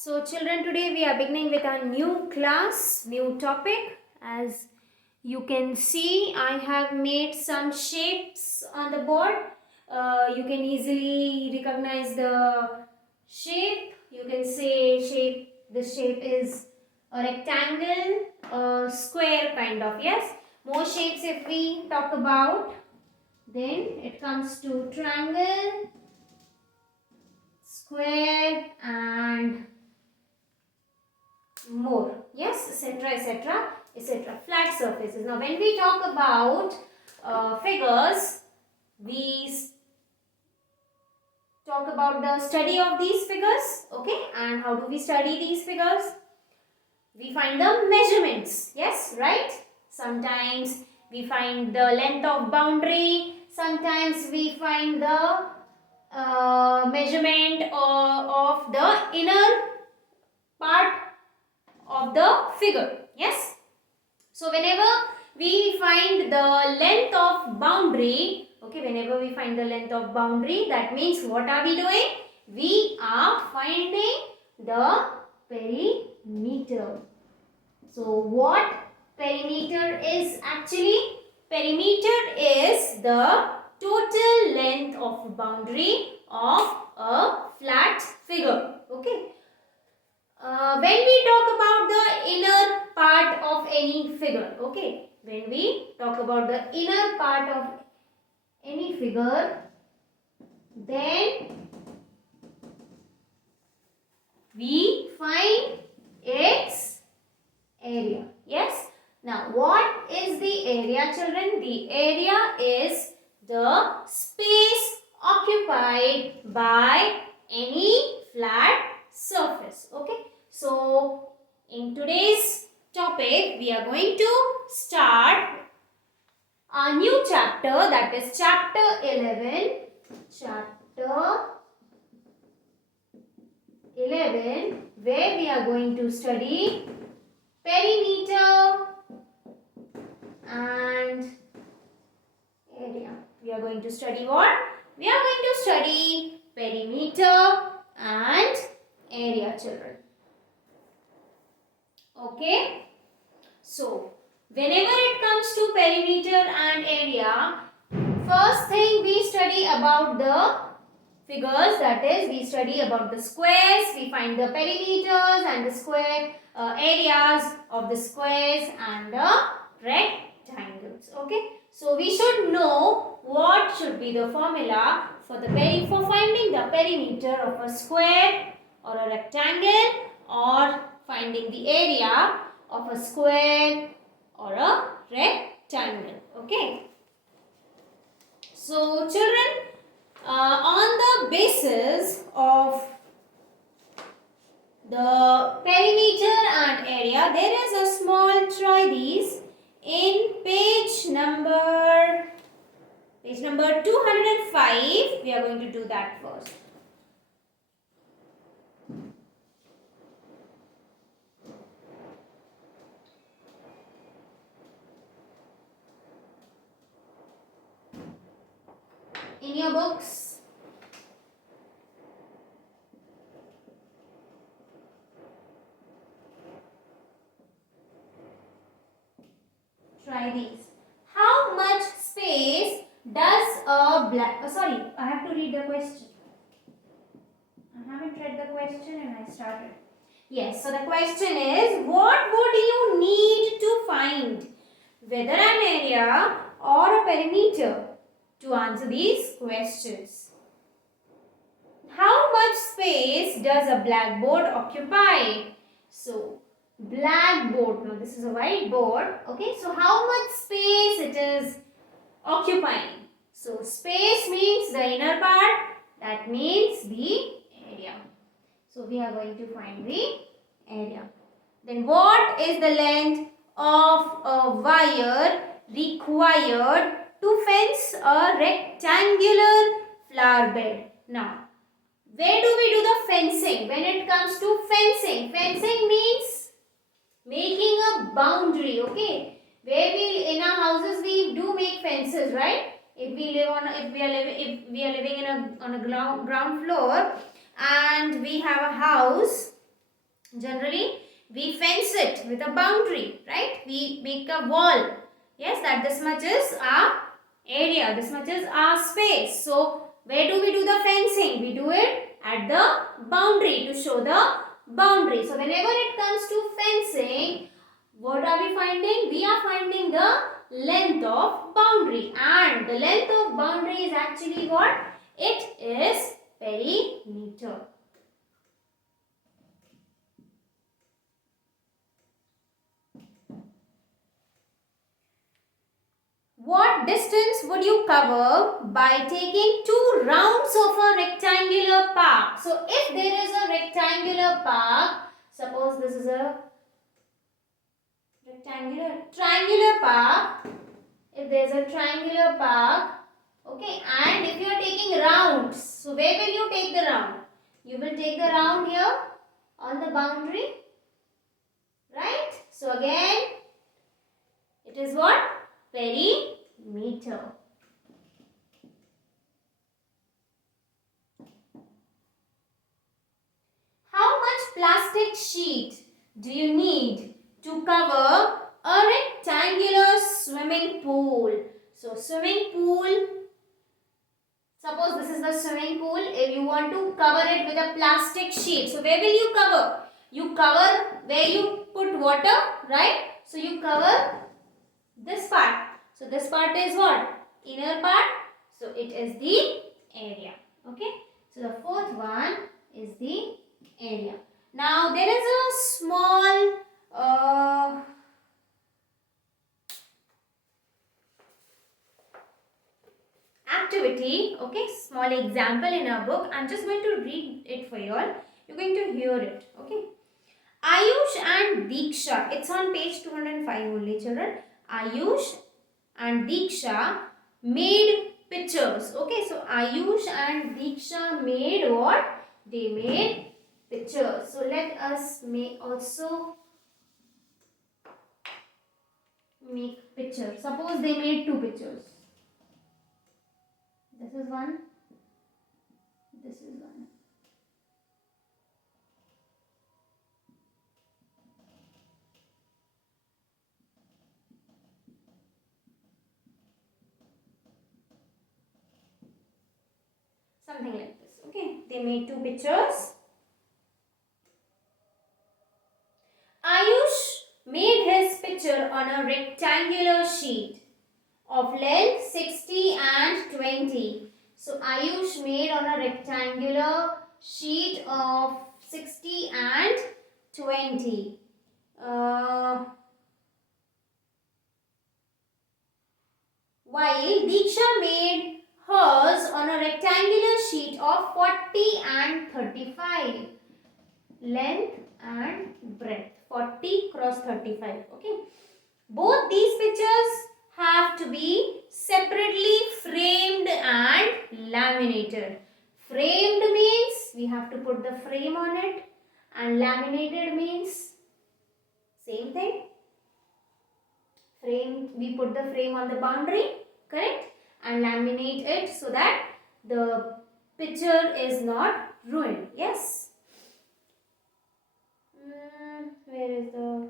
So children, today we are beginning with a new class, new topic. As you can see, I have made some shapes on the board. You can easily recognize the shape. You can say this shape is a rectangle, a square kind of, yes. More shapes if we talk about, then it comes to triangle, square and more, yes, etc, etc, etc, flat surfaces. Now when we talk about figures, we talk about the study of these figures, okay. And how do we study these figures? We find the measurements, yes, right. Sometimes we find the length of boundary, sometimes we find the measurement of the inner part of the figure, yes. So whenever we find the length of boundary, okay, whenever we find the length of boundary, that means what are we doing? We are finding the perimeter. So what perimeter is actually? Perimeter is the total length of boundary of a flat figure, okay. When we talk about the inner part of any figure, okay, when we talk about the inner part of any figure, then we find its area, yes. Now what is the area, children? The area is the space occupied by any flat surface, okay. So in today's topic we are going to start a new chapter, that is chapter 11 where we are going to study perimeter and area. We are going to study what? We are going to study perimeter and area, children. Okay. So, whenever it comes to perimeter and area, first thing we study about the figures, that is we study about the squares, we find the perimeters and the square areas of the squares and the rectangles, okay. So, we should know what should be the formula for finding the perimeter of a square or a rectangle, or finding the area of a square or a rectangle, okay. So children, on the basis of the perimeter and area, there is a small treatise in page number 205. We are going to do that first. In your books, try these. How much space does a sorry, I have to read the question. I haven't read the question and I started. Yes, so the question is, what would you need to find whether an area or a perimeter to answer these questions? How much space does a blackboard occupy? So, blackboard, now this is a whiteboard, okay, so how much space it is occupying? So, space means the inner part, that means the area. So, we are going to find the area. Then, what is the length of a wire required to fence a rectangular flower bed? Now, where do we do the fencing? When it comes to fencing, fencing means making a boundary, okay? Where in our houses we do make fences, right? If we are living on a ground floor and we have a house, Generally, we fence it with a boundary, right? We make a wall. Yes, that this much is our area, this much is our space. So, where do we do the fencing? We do it at the boundary to show the boundary. So, whenever it comes to fencing, what are we finding? We are finding the length of boundary, and the length of boundary is actually what? It is perimeter. What distance would you cover by taking 2 rounds of a rectangular park? So, if there is a rectangular park, suppose this is a triangular park. If there is a triangular park, okay, and if you are taking rounds, so where will you take the round? You will take the round here on the boundary, right? So, again, it is what? Perimeter. How much plastic sheet do you need to cover a rectangular swimming pool? So, swimming pool, suppose this is the swimming pool. If you want to cover it with a plastic sheet, so where will you cover? You cover where you put water, right? So, you cover this part. So, this part is what? Inner part. So, it is the area. Okay. So, the fourth one is the area. Now, there is a small activity, okay, small example in our book. I'm just going to read it for you all. You're going to hear it, okay. Ayush and Diksha, it's on page 205 only, children. Ayush and Diksha made pictures, okay. So, Ayush and Diksha made what? They made pictures. So, let us also make pictures. Suppose they made 2 pictures. This is one. This is one. Something like this. Okay. They made 2 pictures. Ayush made his picture on a rectangular sheet of length 60 and 20. So Ayush made on a rectangular sheet of 60 and 20. While Diksha made hers on a rectangular sheet of 40 and 35. Length and breadth. 40 cross 35. Okay. Both these pictures have to be separately framed and laminated. Framed means we have to put the frame on it, and laminated means same thing. Frame, we put the frame on the boundary, correct? And laminate it so that the picture is not ruined. Yes? Where is the...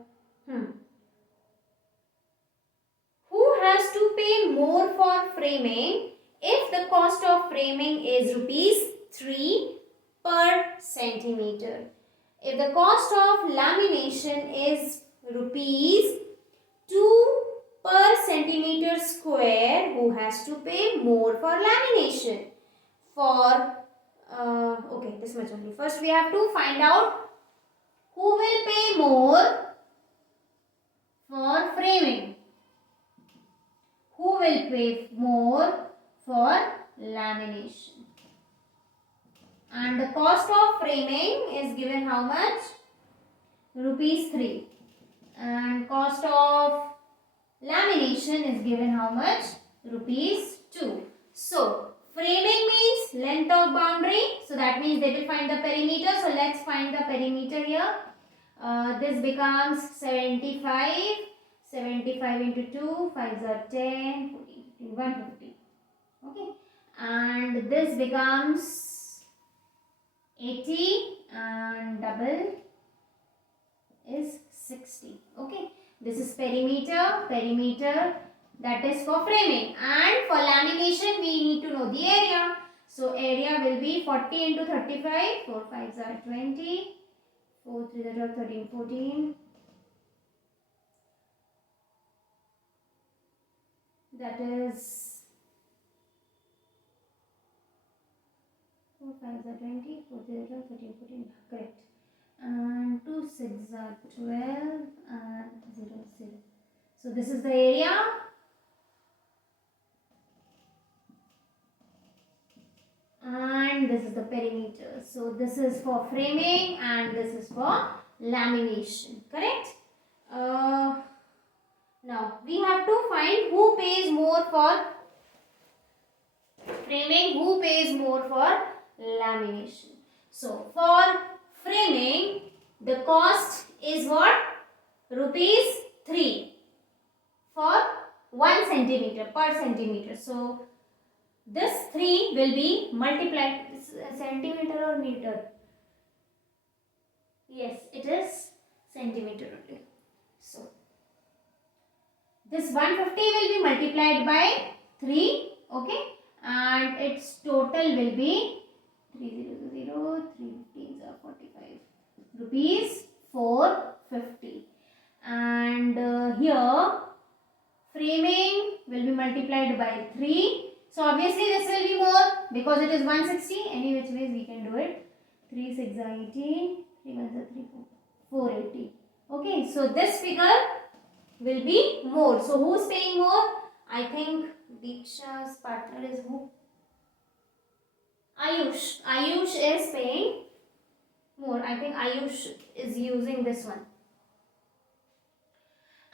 Who has to pay more for framing if the cost of framing is rupees 3 per centimeter? If the cost of lamination is rupees 2 per centimeter square, who has to pay more for lamination? For, okay, this much only. First we have to find out who will pay more for framing. Who will pay more for lamination? And the cost of framing is given how much? Rupees 3. And cost of lamination is given how much? Rupees 2. So, framing means length of boundary. So, that means they will find the perimeter. So, let's find the perimeter here. This becomes 75. 75 into 2, 5s are 10, 14, 15, 150. Okay. And this becomes 80 and double is 60. Okay, this is perimeter that is for framing, and for lamination we need to know the area. So area will be 40 into 35, 4 5s are 20, 4 3s are 13, 14. That is 4 5s are 20, 4 3s are 13, 14. Correct. And 2 6s are 12 and 0 0. So this is the area. And this is the perimeter. So this is for framing and this is for lamination. Correct? Now we have to find who pays more for framing, who pays more for lamination. So for framing, the cost is what? Rupees 3 for 1 centimeter per centimeter. So this 3 will be multiplied. Centimeter or meter? Yes, it is centimeter only. So this 150 will be multiplied by 3. Okay, and its total will be 300, 3 15s are 45 rupees 450. And here framing will be multiplied by 3. So obviously this will be more because it is 160. Any which ways we can do it. 3 6 are 18. 3 1s are 3 4. 480. Okay, so this figure will be more. So who is paying more? I think Diksha's partner is who? Ayush. Ayush is paying more. I think Ayush is using this one.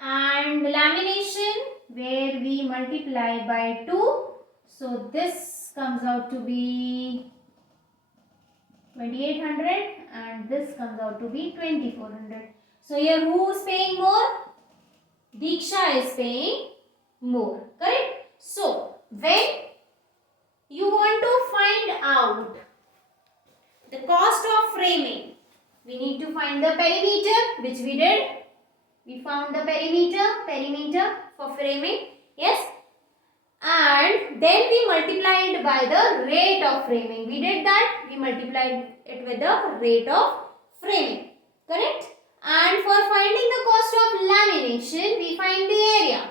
And lamination, where we multiply by 2. So this comes out to be 2800 and this comes out to be 2400. So here who is paying more? Diksha is paying more. Correct? So when you want to find out the cost of framing, we need to find the perimeter, which we did. We found the perimeter for framing. Yes. And then we multiplied by the rate of framing. We did that. We multiplied it with the rate of framing. Correct? And for finding the cost of lamination, we find the area.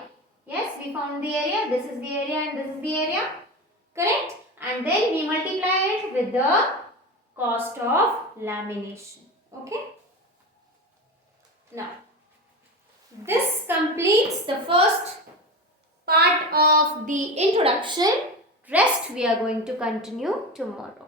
Yes, we found the area. This is the area and this is the area. Correct? And then we multiply it with the cost of lamination. Okay? Now, this completes the first part of the introduction. Rest we are going to continue tomorrow.